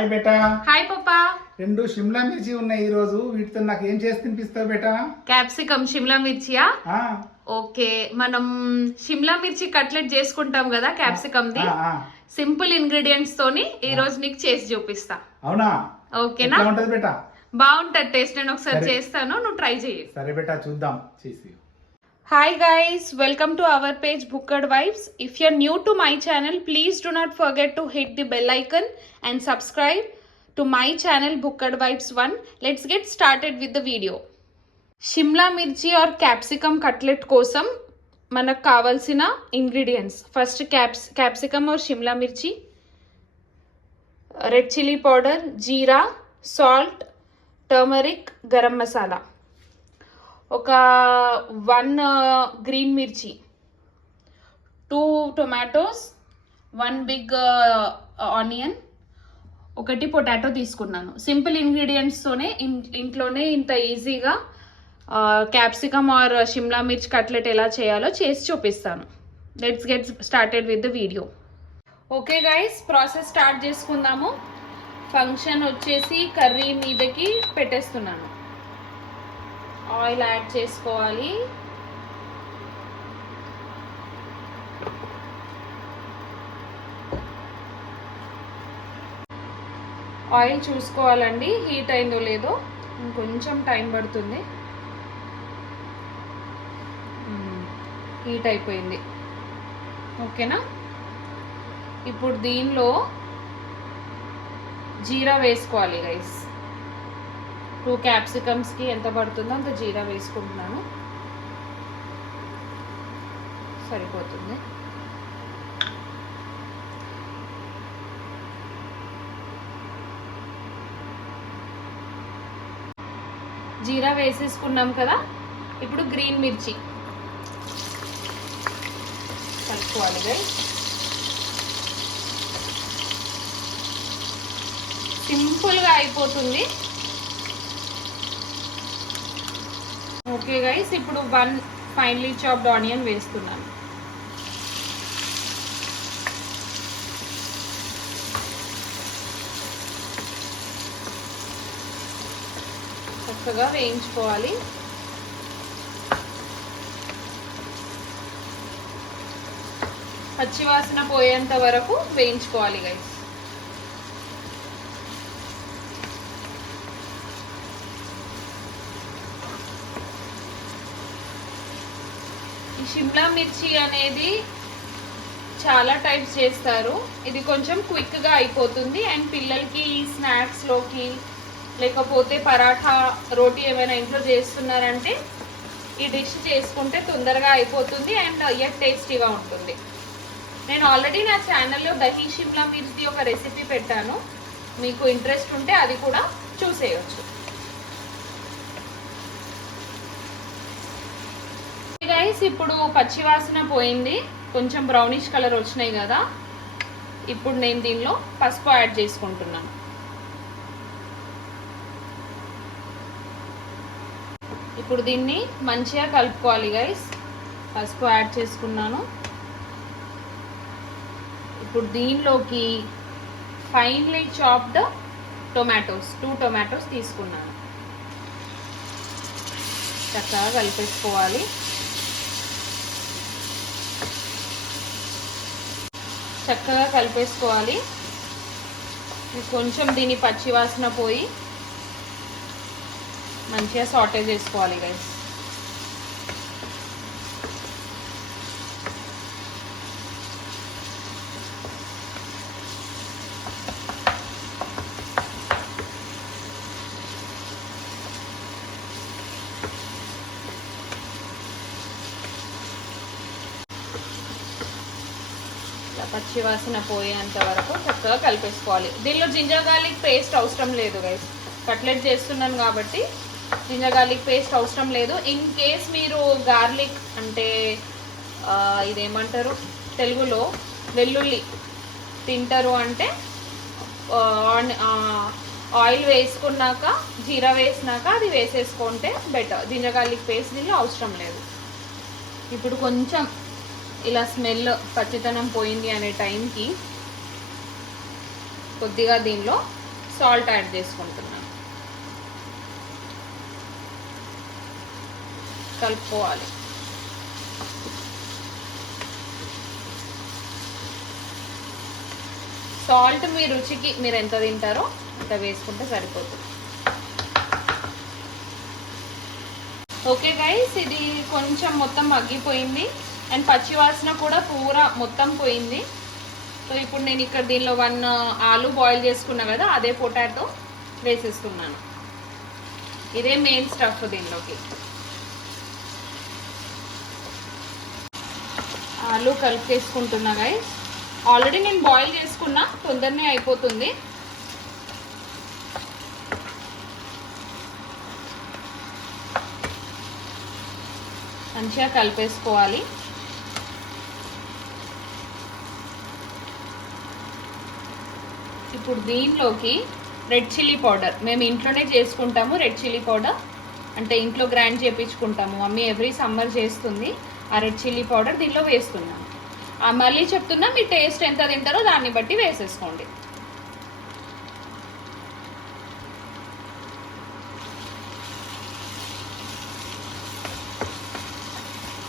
Hi బేటా. Hi పప్పా. 2 షిమ్లా మిర్చి ఉన్నాయి ఈ రోజు. వీటితో నాకు ఏం చేసి తినిపిస్తావు బేటా? క్యాప్సికమ్ షిమ్లా మిర్చియా? ఓకే, మనం షిమ్లా మిర్చి కట్లెట్ చేసుకుంటాం కదా క్యాప్సికమ్ ది. సింపుల్ ఇంగ్రీడియంట్స్ తోని ఈ రోజు నీకు చేసి చూపిస్తా. అవునా? ఓకేనా? ఎలా ఉంటది బేటా? బాగుంటది టేస్ట్. నేను ఒకసారి చేస్తాను, నువ్వు ట్రై చేయి. సరే బేటా, చూద్దాం చేసి. Hi guys, welcome to our page Booked Vibes. If you're new to my channel, please do not forget to hit the bell icon and subscribe to my channel Booked Vibes 1. Let's get started with the video. Shimla mirchi or capsicum cutlet kosam manaku kavalsina ingredients. First capsicum or shimla mirchi, red chili powder, jeera, salt, turmeric, garam masala. ఒక 1 green మిర్చి, 2 tomatoes, 1 big onion, 1 potato తీసుకున్నాను. Simple ఇంగ్రీడియంట్స్తోనే ఇంట్లోనే ఇంత ఈజీగా capsicum are Shimla mirchi cutlet ఎలా చేయాలో చేసి చూపిస్తాను. Let's get started with the video. Okay guys, process start చేసుకుందాము. ఫంక్షన్ వచ్చేసి కర్రీ మీదకి పెట్టేస్తున్నాను. ఆయిల్ యాడ్ చేసుకోవాలి. ఆయిల్ చూసుకోవాలండి హీట్ అయిందో లేదో, ఇంకొంచెం టైం పడుతుంది. హీట్ అయిపోయింది. ఓకేనా? ఇప్పుడు దీనిలో జీరా వేసుకోవాలి గైస్. 2 క్యాప్సికమ్స్కి ఎంత పడుతుందో అంత జీరా వేసుకుంటున్నాను. సరిపోతుంది. జీరా వేసేసుకున్నాం కదా. ఇప్పుడు గ్రీన్ మిర్చి కలుపుకోవాలి గైస్. సింపుల్గా అయిపోతుంది. ఓకే గైస్, ఇప్పుడు 1 ఫైన్లీ చాప్డ్ ఆనియన్ వేస్తున్నాను. చక్కగా వేయించుకోవాలి. పచ్చివాసన పోయేంత వరకు వేయించుకోవాలి గైస్. ఈ షిమ్లా మిర్చి అనేది చాలా టైప్స్ చేస్తారు. ఇది కొంచెం క్విక్గా అయిపోతుంది అండ్ పిల్లలకి స్నాక్స్లోకి లేకపోతే పరాఠా, రోటీ ఏమైనా ఇంట్లో చేస్తున్నారంటే ఈ డిష్ చేసుకుంటే తొందరగా అయిపోతుంది అండ్ యట్ టేస్టీగా ఉంటుంది. నేను ఆల్రెడీ నా ఛానల్లో దహీ షిమ్లా మిర్చి ఒక రెసిపీ పెట్టాను. మీకు ఇంట్రెస్ట్ ఉంటే అది కూడా చూసేయచ్చు. గైస్, ఇప్పుడు పచ్చివాసన పోయింది, కొంచెం బ్రౌనిష్ కలర్ వచ్చినాయి కదా. ఇప్పుడు నేను దీనిలో పసుపు యాడ్ చేసుకుంటున్నాను. ఇప్పుడు దీన్ని మంచిగా కలుపుకోవాలి గైస్. పసుపు యాడ్ చేసుకున్నాను. ఇప్పుడు దీనిలోకి ఫైన్లీ చాప్డ్ టొమాటోస్, 2 టొమాటోస్ తీసుకున్నాను. చక్కగా కలిపేసుకోవాలి. చక్కగా కలిపేసుకోవాలి. కొంచెం దీని పచ్చివాసన పోయి మంచిగా సాటే చేసుకోవాలి గైస్. పచ్చివాసన పోయేంత వరకు చక్కగా కలిపేసుకోవాలి. దీనిలో జింజర్ గార్లిక్ పేస్ట్ అవసరం లేదు గైస్. కట్లెట్ చేస్తున్నాను కాబట్టి జింజర్ గార్లిక్ పేస్ట్ అవసరం లేదు. ఇన్ కేస్ మీరు గార్లిక్ అంటే ఇదేమంటారు తెలుగులో వెల్లుల్లి తింటారు అంటే ఆయిల్ వేసుకున్నాక జీరా వేసినాక అది వేసేసుకుంటే బెటర్. జింజర్ గార్లిక్ పేస్ట్ దీనిలో అవసరం లేదు. ఇప్పుడు కొంచెం ఇలా స్మెల్ పచ్చితనం పోయింది అనే టైంకి కొద్దిగా దీనిలో సాల్ట్ యాడ్ చేసుకుంటున్నాను. కలుపుకోవాలి. సాల్ట్ మీ రుచికి మీరు ఎంత తింటారో అంత వేసుకుంటే సరిపోతుంది. ఓకే గైస్, ఇది కొంచెం మొత్తం మగ్గిపోయింది అండ్ పచ్చి వాసన కూడా పూరా మొత్తం పోయింది. సో ఇప్పుడు నేను ఇక్కడ దీనిలో 1 ఆలు బాయిల్ చేసుకున్నా కదా, అదే పొటాటో వేసేస్తున్నాను. ఇదే మెయిన్ స్టఫ్ దీనిలోకి. ఆలు కలిపేసుకుంటున్నా గైస్. ఆల్రెడీ నేను బాయిల్ చేసుకున్నా, తొందరనే అయిపోతుంది. మంచిగా కలిపేసుకోవాలి. ఇప్పుడు దీనిలోకి రెడ్ చిల్లీ పౌడర్, మేము ఇంట్లోనే చేసుకుంటాము. రెడ్ చిల్లీ పౌడర్ అంటే ఇంట్లో గ్రైండ్ చేయించుకుంటాము. మమ్మీ ఎవ్రీ సమ్మర్ చేస్తుంది. ఆ రెడ్ చిల్లీ పౌడర్ దీనిలో వేస్తున్నాను. మళ్ళీ చెప్తున్నా, మీ టేస్ట్ ఎంత తింటారో దాన్ని బట్టి వేసేసుకోండి.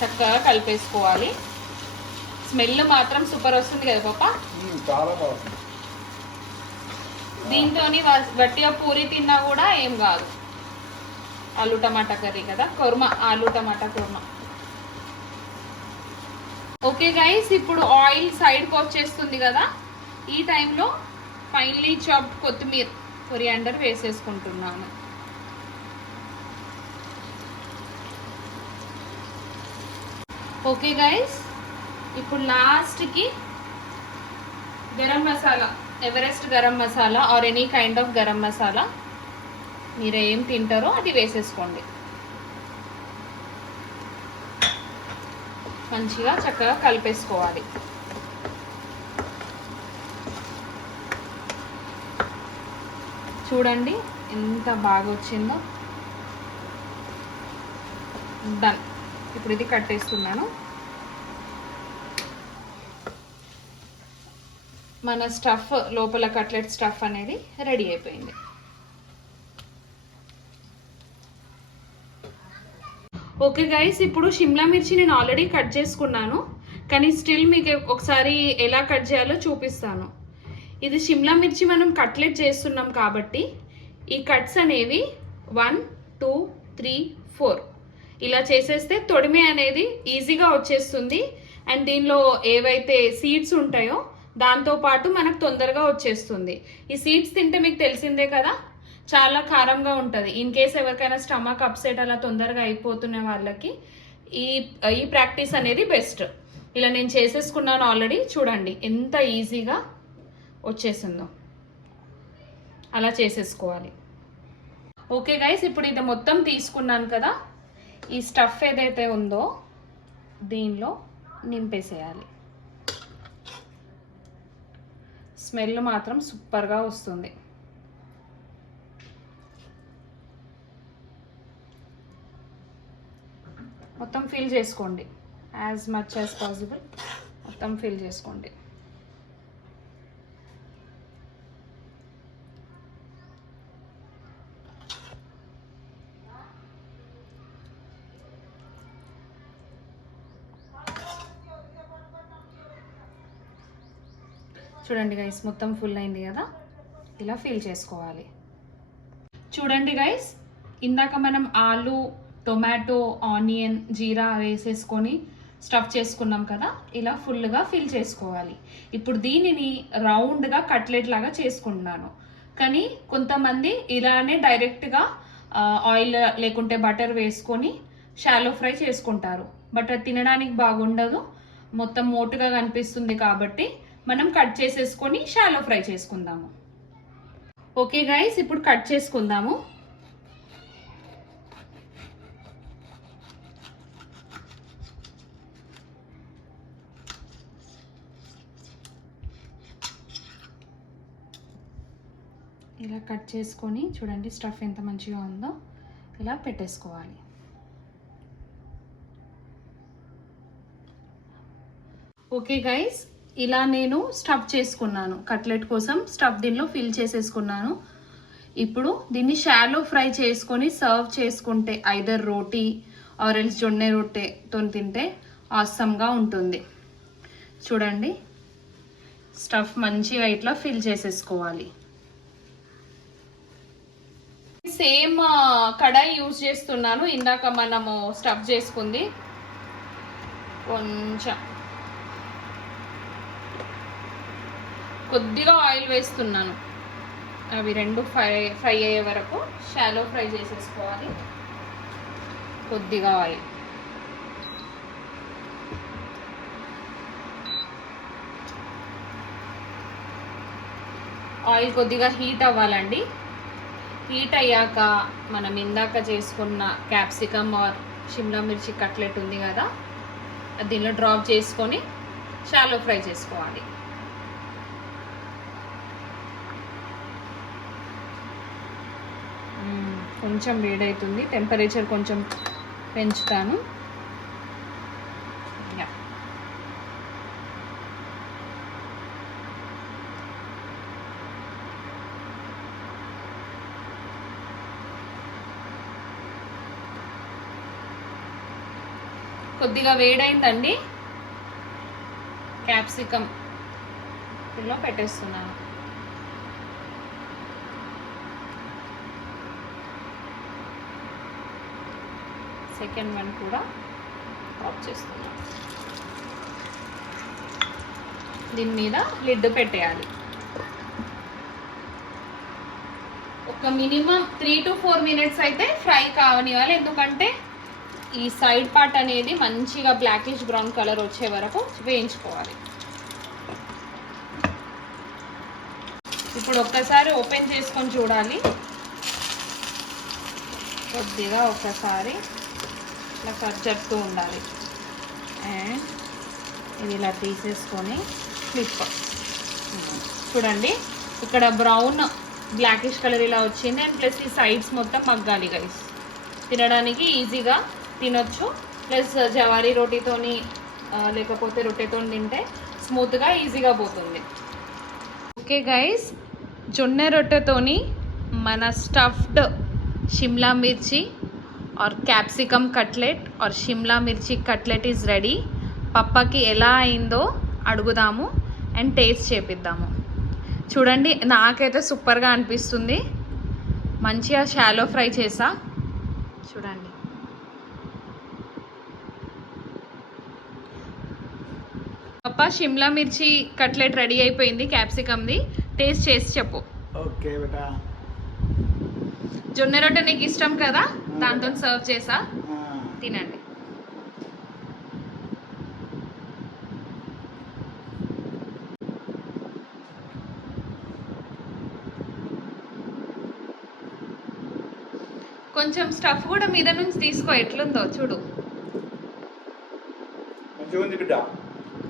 చక్కగా కలిపేసుకోవాలి. స్మెల్ మాత్రం సూపర్ వస్తుంది కదా పాప. చాలా బాగుంది. దీంతోని గట్టిగా పూరి తిన్నా కూడా ఏం కాదు. ఆలు టమాటా కర్రీ కదా, కుర్మా, ఆలు టమాటా కుర్మా. ఓకే గైస్, ఇప్పుడు ఆయిల్ సైడ్కి వచ్చేస్తుంది కదా, ఈ టైంలో ఫైనలీ చాప్డ్ కొత్తిమీర, కొరియాండర్ వేసేసుకుంటున్నాను. ఓకే గైస్, ఇప్పుడు లాస్ట్కి garam masala, Everest garam masala or any kind of garam masala, మీరు ఏం తింటారో అది వేసేసుకోండి. మంచిగా చక్కగా కలిపేసుకోవాలి. చూడండి ఎంత బాగా వచ్చిందో. డన్. ఇప్పుడు ఇది కట్టేస్తున్నాను. మన స్టఫ్ లోపల కట్లెట్ స్టఫ్ అనేది రెడీ అయిపోయింది. ఓకే గైస్, ఇప్పుడు షిమ్లా మిర్చి నేను ఆల్రెడీ కట్ చేసుకున్నాను, కానీ స్టిల్ మీకు ఒకసారి ఎలా కట్ చేయాలో చూపిస్తాను. ఇది షిమ్లా మిర్చి మనం కట్లెట్ చేస్తున్నాం కాబట్టి ఈ కట్స్ అనేవి 1 2 3 4 ఇలా చేసేస్తే తొడిమే అనేది ఈజీగా వచ్చేస్తుంది. అండ్ దీనిలో ఏవైతే సీడ్స్ ఉంటాయో దాంతోపాటు మనకు తొందరగా వచ్చేస్తుంది. ఈ సీడ్స్ తింటే మీకు తెలిసిందే కదా, చాలా కారంగా ఉంటుంది. ఇన్ కేస్ ఎవరికైనా స్టమక్ అప్సెట్ అలా తొందరగా అయిపోతున్న వాళ్ళకి ఈ ప్రాక్టీస్ అనేది బెస్ట్. ఇలా నేను చేసేసుకున్నాను ఆల్రెడీ. చూడండి ఎంత ఈజీగా వచ్చేసిందో. అలా చేసేసుకోవాలి. ఓకే గైస్, ఇప్పుడు ఇది మొత్తం తీసుకున్నాను కదా, ఈ స్టఫ్ ఏదైతే ఉందో దీనిలో నింపేసేయాలి. స్మెల్ మాత్రం సూపర్గా వస్తుంది. మొత్తం ఫిల్ చేసుకోండి, యాజ్ మచ్ యాజ్ పాసిబుల్ మొత్తం ఫిల్ చేసుకోండి. చూడండి గైస్, మొత్తం ఫుల్ అయింది కదా, ఇలా ఫిల్ చేసుకోవాలి. చూడండి గైస్, ఇందాక మనం ఆలు, టొమాటో, ఆనియన్, జీరా వేసేసుకొని స్టఫ్ చేసుకున్నాం కదా, ఇలా ఫుల్గా ఫిల్ చేసుకోవాలి. ఇప్పుడు దీనిని రౌండ్గా కట్లెట్ లాగా చేసుకుంటున్నాను. కానీ కొంతమంది ఇలానే డైరెక్ట్గా ఆయిల్ లేకుంటే బటర్ వేసుకొని షాలో ఫ్రై చేసుకుంటారు. బట్ అది తినడానికి బాగుండదు, మొత్తం మోటుగా కనిపిస్తుంది. కాబట్టి మనం కట్ చేసేసుకొని షాలో ఫ్రై చేసుకుందాము. ఓకే గైస్, ఇప్పుడు కట్ చేసుకుందాము. ఇలా కట్ చేసుకొని చూడండి స్టఫ్ ఎంత మంచిగా ఉందో, ఇలా పెట్టేసుకోవాలి. ఓకే గైస్, ఇలా నేను స్టఫ్ చేసుకున్నాను. కట్లెట్ కోసం స్టఫ్ దీనిలో ఫిల్ చేసేసుకున్నాను. ఇప్పుడు దీన్ని షాలో ఫ్రై చేసుకొని సర్వ్ చేసుకుంటే ఐదర్ రోటీ ఆర్ ఎల్స్ జొన్నె రొట్టెతో తింటే ఆసమ్గా ఉంటుంది. చూడండి, స్టఫ్ మంచిగా ఇట్లా ఫిల్ చేసేసుకోవాలి. సేమ్ కడాయి యూజ్ చేస్తున్నాను, ఇందాక మనము స్టఫ్ చేసుకుంది. కొంచెం కొద్దిగా ఆయిల్ వేస్తున్నాను, అవి రెండు ఫ్రై అయ్యే వరకు షాలో ఫ్రై చేసేసుకోవాలి. కొద్దిగా ఆయిల్ కొద్దిగా హీట్ అవ్వాలండి. హీట్ అయ్యాక మనం ఇందాక చేసుకున్న capsicum are Shimla mirchi cutlet ఉంది కదా, అది దీనిలో డ్రాప్ చేసుకొని షాలో ఫ్రై చేసుకోవాలి. కొంచెం వేడవుతుంది, టెంపరేచర్ కొంచెం పెంచుతాను. కొద్దిగా వేడైందండి, క్యాప్సికమ్ ఇలా పెట్టేస్తున్నాను. సెకండ్ వన్ కూడా ఆఫ్ చేస్తున్నాను. దీని మీద లిడ్ పెట్టేయాలి. ఒక మినిమం 3 to 4 minutes అయితే ఫ్రై కావనివ్వాలి, ఎందుకంటే ఈ సైడ్ పార్ట్ అనేది మంచిగా బ్లాకిష్ బ్రౌన్ కలర్ వచ్చే వరకు వేయించుకోవాలి. ఇప్పుడు ఒక్కసారి ఓపెన్ చేసుకొని చూడాలి. కొద్దిగా ఒకసారి ఇట్లా కట్ జరుపుతూ ఉండాలి. అండ్ ఇది ఇలా తీసేసుకొని ఫ్లిప్ చూడండి, ఇక్కడ బ్రౌన్ బ్లాకిష్ కలర్ ఇలా వచ్చింది. అండ్ ప్లస్ ఈ సైడ్స్ మొత్తం మగ్గాలి గైస్, తినడానికి ఈజీగా తినొచ్చు. ప్లస్ జవారీ రోటీతోని లేకపోతే రొట్టెతో తింటే స్మూత్గా ఈజీగా పోతుంది. ఓకే గైస్, జొన్నె రొట్టెతోని మన stuffed Shimla mirchi or capsicum cutlet or Shimla mirchi cutlet is ready. పప్పకి ఎలా అయిందో అడుగుదాము అండ్ టేస్ట్ చేపిద్దాము. చూడండి, నాకైతే సూపర్గా అనిపిస్తుంది. మంచిగా షాలో ఫ్రై చేసా, చూడండి. పప్ప, షిమ్లా మిర్చి కట్లెట్ రెడీ అయిపోయింది, క్యాప్సికమ్ది. టేస్ట్ చేసి చెప్పు. ఓకే బేటా. జొన్న రొట్టె నీకు ఇష్టం కదా, దాంతో సర్వ్ చేసా, తినండి. కొంచెం స్టఫ్ కూడా మీద నుంచి తీసుకో, ఎట్లుందో చూడు.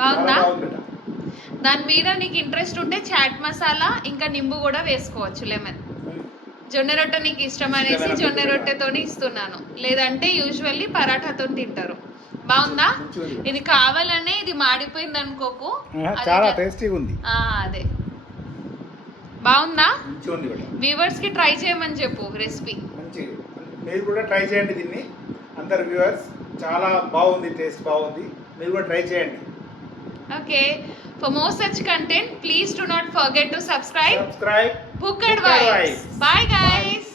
బాగుందా? దాని మీద నీకు ఇంట్రెస్ట్ ఉంటే చాట్ మసాలా ఇంకా నింబు కూడా వేసుకోవచ్చు, లెమన్. జొన్న రొట్టె నీకు ఇష్టం అనేసి జొన్న రొట్టెతోని ఇస్తున్నాను, లేదంటే యూజువల్లీ పరాఠాతో తింటారు. బాగుందా? ఇది కావాలనే ఇది మాడిపోయింది అనుకోకు, చాలా టేస్టీగా ఉంది. అదే బాగుందా? వ్యూవర్స్ కి ట్రై చేయమని చెప్పు రెసిపీ. మీరు కూడా ట్రై చేయండి దీన్ని, అందరు వ్యూవర్స్. చాలా బాగుంది, టేస్ట్ బాగుంది, మీరు కూడా ట్రై చేయండి. Okay, for more such content, please do not forget to subscribe Book Advice. Bye guys.